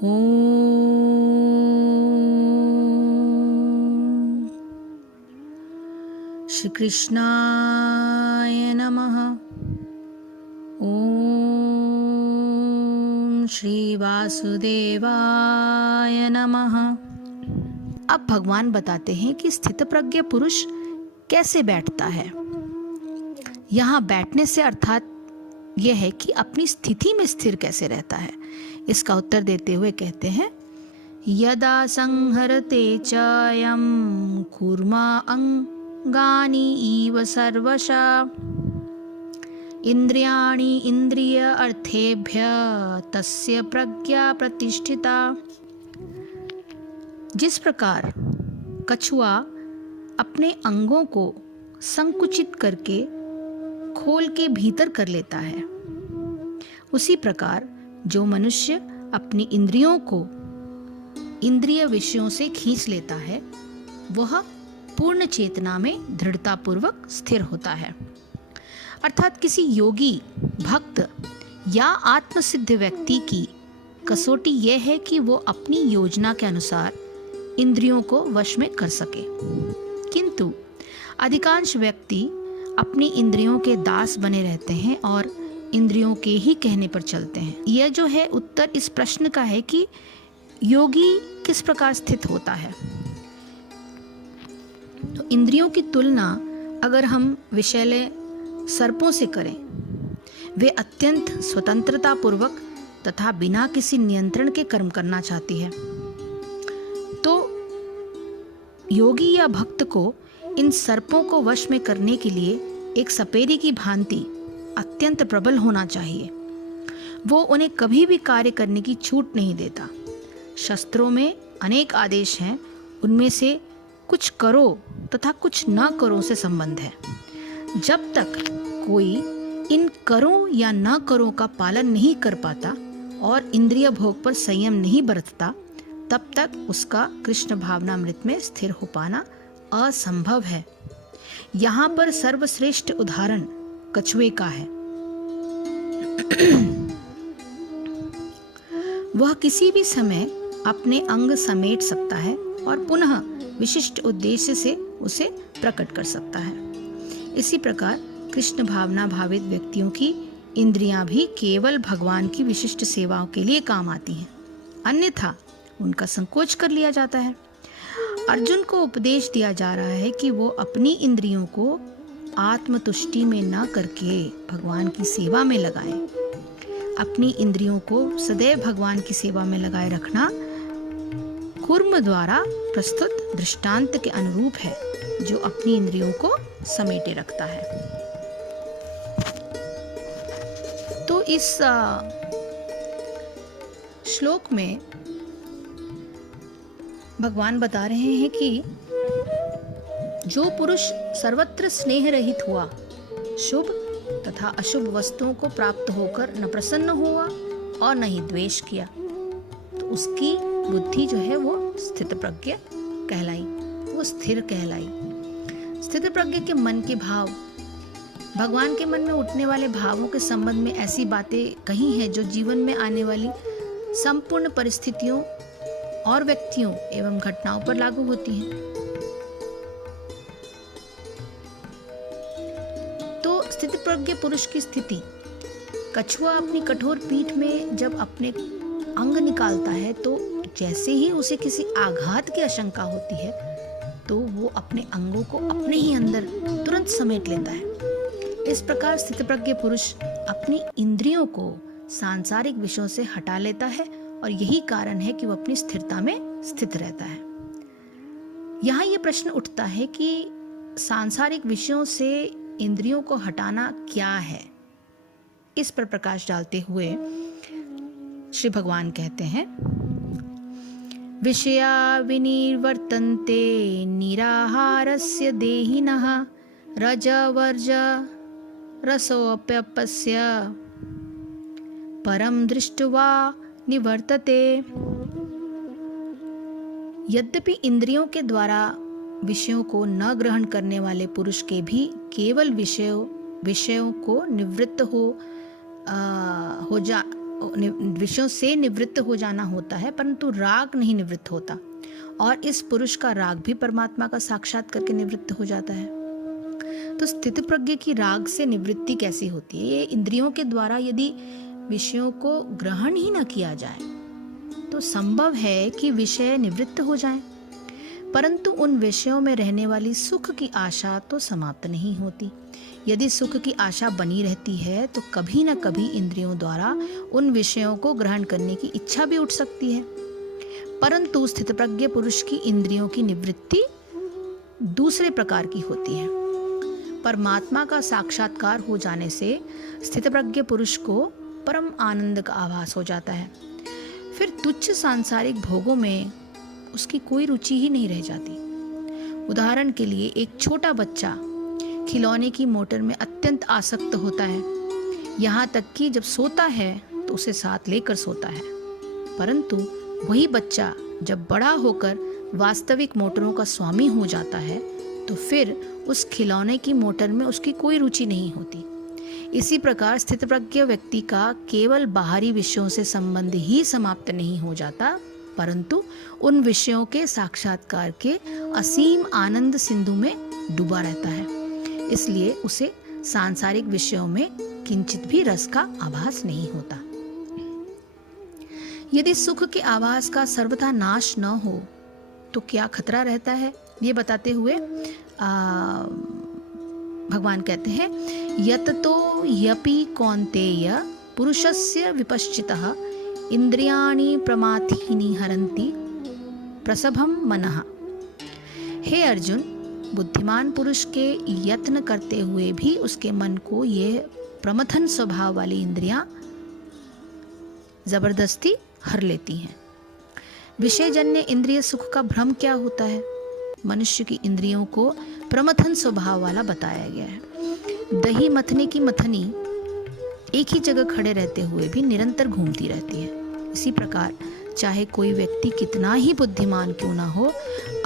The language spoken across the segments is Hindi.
ओम श्री कृष्णाय नमः। ओम श्री वासुदेवाय नमः। अब भगवान बताते हैं कि स्थितप्रज्ञ पुरुष कैसे बैठता है। यहाँ बैठने से अर्थात यह है कि अपनी स्थिति में स्थिर कैसे रहता है। इसका उत्तर देते हुए कहते हैं, यदा संहरते चयं कूर्मा अंगानि इव सर्वशः इंद्रियाणि इंद्रिय अर्थेभ्य तस्य प्रज्ञा प्रतिष्ठिता। जिस प्रकार कछुआ अपने अंगों को संकुचित करके खोल के भीतर कर लेता है, उसी प्रकार जो मनुष्य अपनी इंद्रियों को इंद्रिय विषयों से खींच लेता है, वह पूर्ण चेतना में दृढ़तापूर्वक स्थिर होता है। अर्थात किसी योगी, भक्त या आत्मसिद्ध व्यक्ति की कसौटी यह है कि वो अपनी योजना के अनुसार इंद्रियों को वश में कर सके। किंतु अधिकांश व्यक्ति अपनी इंद्रियों के दास बने रहते हैं और इंद्रियों के ही कहने पर चलते हैं। यह जो है उत्तर इस प्रश्न का है कि योगी किस प्रकार स्थित होता है। तो इंद्रियों की तुलना अगर हम विषैले सर्पों से करें, वे अत्यंत स्वतंत्रता पूर्वक तथा बिना किसी नियंत्रण के कर्म करना चाहती है। तो योगी या भक्त को इन सर्पों को वश में करने के लिए एक सपेरी की भांति अत्यंत प्रबल होना चाहिए। वो उन्हें कभी भी कार्य करने की छूट नहीं देता। शास्त्रों में अनेक आदेश हैं, उनमें से कुछ करो तथा कुछ न करो से संबंध है। जब तक कोई इन करो या न करो का पालन नहीं कर पाता और इंद्रिय भोग पर संयम नहीं बरतता, तब तक उसका कृष्ण भावनामृत में स्थिर हो पाना असंभव है। यहाँ पर सर्वश्रेष्ठ उदाहरण कछुए का है। वह किसी भी समय अपने अंग समेट सकता है और पुनः विशिष्ट उद्देश्य से उसे प्रकट कर सकता है। इसी प्रकार कृष्ण भावना भावित व्यक्तियों की इंद्रियां भी केवल भगवान की विशिष्ट सेवाओं के लिए काम आती हैं, अन्यथा उनका संकोच कर लिया जाता है। अर्जुन को उपदेश दिया जा रहा है कि वो अपनी इंद्रियों को आत्मतुष्टि में न करके भगवान की सेवा में लगाएं। अपनी इंद्रियों को सदैव भगवान की सेवा में लगाए रखना कूर्म द्वारा प्रस्तुत दृष्टांत के अनुरूप है, जो अपनी इंद्रियों को समेटे रखता है। तो इस श्लोक में भगवान बता रहे हैं कि जो पुरुष सर्वत्र स्नेह रहित हुआ, शुभ तथा अशुभ वस्तुओं को प्राप्त होकर न प्रसन्न हुआ और न ही द्वेष किया, तो उसकी बुद्धि जो है वो स्थितप्रज्ञ कहलाई, वो स्थिर कहलाई। स्थितप्रज्ञ के मन के भाव, भगवान के मन में उठने वाले भावों के संबंध में ऐसी बातें कही हैं जो जीवन में आने वाली संपूर्ण परिस्थितियों और व्यक्तियों एवं घटनाओं पर लागू होती हैं। तो स्थितप्रज्ञ पुरुष की स्थिति, कछुआ अपनी कठोर पीठ में जब अपने अंग निकालता है तो जैसे ही उसे किसी आघात की आशंका होती है तो वो अपने अंगों को अपने ही अंदर तुरंत समेट लेता है। इस प्रकार स्थितप्रज्ञ पुरुष अपनी इंद्रियों को सांसारिक विषयों से हटा लेता है और यही कारण है कि वो अपनी स्थिरता में स्थित रहता है। यहाँ ये प्रश्न उठता है कि सांसारिक विषयों से इंद्रियों को हटाना क्या है। इस पर प्रकाश डालते हुए श्री भगवान कहते हैं, विषया विनिवर्तन्ते निराहारस्य देहिनः रजवर्ज रसोऽप्यपस्य परम दृष्ट्वा निवर्तते। यद्यपि इंद्रियों के द्वारा विषयों को न ग्रहण करने वाले पुरुष के भी केवल विषयों को निवृत्त विषयों से निवृत्त हो जाना होता है, परंतु राग नहीं निवृत्त होता। और इस पुरुष का राग भी परमात्मा का साक्षात करके निवृत्त हो जाता है। तो स्थित प्रज्ञ की राग से निवृत्ति कैसी होती है? ये इंद्रियों के द्वारा यदि विषयों को ग्रहण ही न किया जाए तो संभव है कि विषय निवृत्त हो जाएं, परंतु उन विषयों में रहने वाली सुख की आशा तो समाप्त नहीं होती। यदि सुख की आशा बनी रहती है तो कभी न कभी इंद्रियों द्वारा उन विषयों को ग्रहण करने की इच्छा भी उठ सकती है, परंतु स्थितप्रज्ञ पुरुष की इंद्रियों की निवृत्ति दूसरे प्रकार की होती है। परमात्मा का साक्षात्कार हो जाने से स्थितप्रज्ञ पुरुष को परम आनंद का आभास हो जाता है। फिर तुच्छ सांसारिक भोगों में उसकी कोई रुचि ही नहीं रह जाती। उदाहरण के लिए एक छोटा बच्चा खिलौने की मोटर में अत्यंत आसक्त होता है, यहाँ तक कि जब सोता है तो उसे साथ लेकर सोता है, परंतु वही बच्चा जब बड़ा होकर वास्तविक मोटरों का स्वामी हो जाता है तो फिर उस खिलौने की मोटर में उसकी कोई रुचि नहीं होती। इसी प्रकार स्थितप्रज्ञ व्यक्ति का केवल बाहरी विषयों से संबंध ही समाप्त नहीं हो जाता, परंतु उन विषयों के साक्षात्कार के असीम आनंद सिंधु में डूबा रहता है। इसलिए उसे सांसारिक विषयों में किंचित भी रस का आभास नहीं होता। यदि सुख के आभास का सर्वथा नाश न हो तो क्या खतरा रहता है, ये बताते हुए भगवान कहते हैं, यततो यपि कौन्तेय पुरुषस्य विपश्चितः इंद्रियाणि प्रमाथीनि हरन्ति प्रसभम मनः। हे अर्जुन, बुद्धिमान पुरुष के यत्न करते हुए भी उसके मन को ये प्रमथन स्वभाव वाली इंद्रियां जबरदस्ती हर लेती हैं। विषयजन्य इंद्रिय सुख का भ्रम क्या होता है? मनुष्य की इंद्रियों को प्रमथन स्वभाव वाला बताया गया है। दही मथने की मथनी एक ही जगह खड़े रहते हुए भी निरंतर घूमती रहती है। इसी प्रकार चाहे कोई व्यक्ति कितना ही बुद्धिमान क्यों ना हो,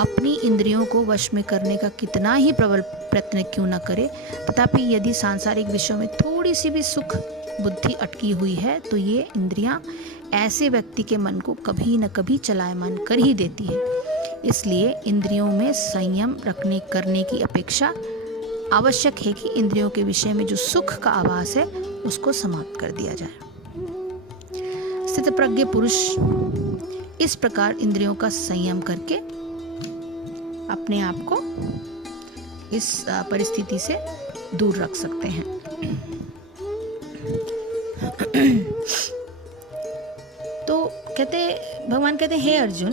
अपनी इंद्रियों को वश में करने का कितना ही प्रबल प्रयत्न क्यों ना करे, तथापि यदि सांसारिक विषयों में थोड़ी सी भी सुख बुद्धि अटकी हुई है तो ये इंद्रियां ऐसे व्यक्ति के मन को कभी न कभी चलायमान कर ही देती है। इसलिए इंद्रियों में संयम रखने करने की अपेक्षा आवश्यक है कि इंद्रियों के विषय में जो सुख का आभास है उसको समाप्त कर दिया जाए। स्थितप्रज्ञ पुरुष इस प्रकार इंद्रियों का संयम करके अपने आप को इस परिस्थिति से दूर रख सकते हैं। तो भगवान कहते हैं, हे अर्जुन,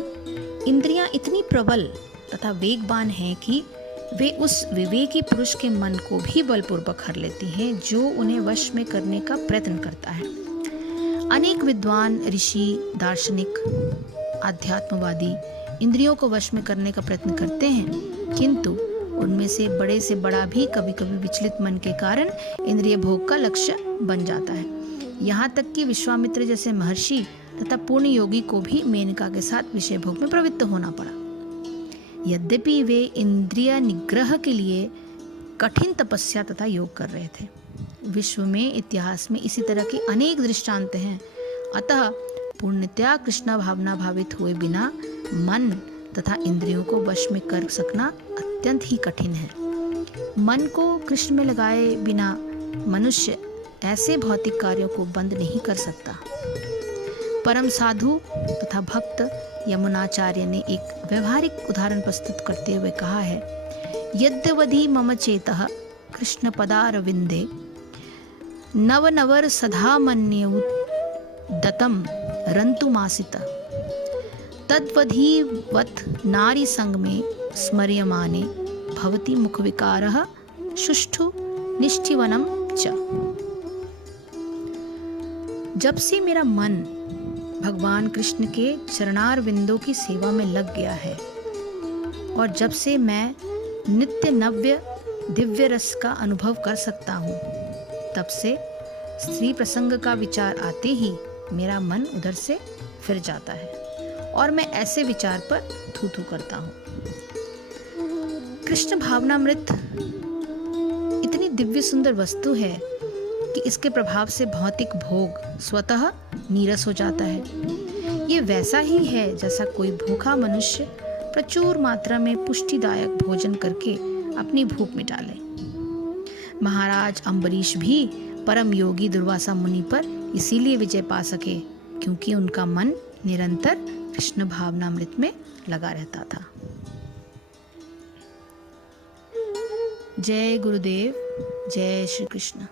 इंद्रियां इतनी प्रबल तथा वेगवान हैं कि वे उस विवेकी पुरुष के मन को भी बलपूर्वक हर लेती हैं जो उन्हें वश में करने का प्रयत्न करता है। अनेक विद्वान ऋषि, दार्शनिक, आध्यात्मवादी इंद्रियों को वश में करने का प्रयत्न करते हैं, किंतु उनमें से बड़ा भी कभी कभी विचलित मन के कारण इंद्रिय भोग का लक्ष्य बन जाता है। यहाँ तक कि विश्वामित्र जैसे महर्षि तथा पूर्ण योगी को भी मेनका के साथ विषय भोग में प्रवृत्त होना पड़ा। यद्यपि वे इंद्रिय निग्रह के लिए कठिन तपस्या तथा योग कर रहे थे। विश्व में, इतिहास में इसी तरह के अनेक दृष्टांत हैं। अतः पूर्णतया कृष्ण भावना भावित हुए बिना मन तथा इंद्रियों को वश में कर सकना अत्यंत ही कठिन है। मन को कृष्ण में लगाए बिना मनुष्य ऐसे भौतिक कार्यों को बंद नहीं कर सकता। परम साधु तथा भक्त यमुनाचार्य ने एक व्यवहारिक उदाहरण प्रस्तुत करते हुए कहा है, यद्यवधि मम चेतः कृष्ण पदारविंदे नवनवर सदा मन्येदतं रन्तुमासित तद्वधीवत् नारी संग में स्मर्यमाने भवति मुखविकारः सुष्ठु निष्ठिवनं च। जब से मेरा मन भगवान कृष्ण के चरणार विंदों की सेवा में लग गया है और जब से मैं नित्य नव्य दिव्य रस का अनुभव कर सकता हूँ, तब से स्त्री प्रसंग का विचार आते ही मेरा मन उधर से फिर जाता है और मैं ऐसे विचार पर थू थू करता हूँ। कृष्ण भावनामृत इतनी दिव्य सुंदर वस्तु है कि इसके प्रभाव से भौतिक भोग स्वतः नीरस हो जाता है। ये वैसा ही है जैसा कोई भूखा मनुष्य प्रचुर मात्रा में पुष्टिदायक भोजन करके अपनी भूख मिटा ले। महाराज अम्बरीश भी परम योगी दुर्वासा मुनि पर इसीलिए विजय पा सके क्योंकि उनका मन निरंतर कृष्ण भावनामृत में लगा रहता था। जय गुरुदेव, जय श्री कृष्ण।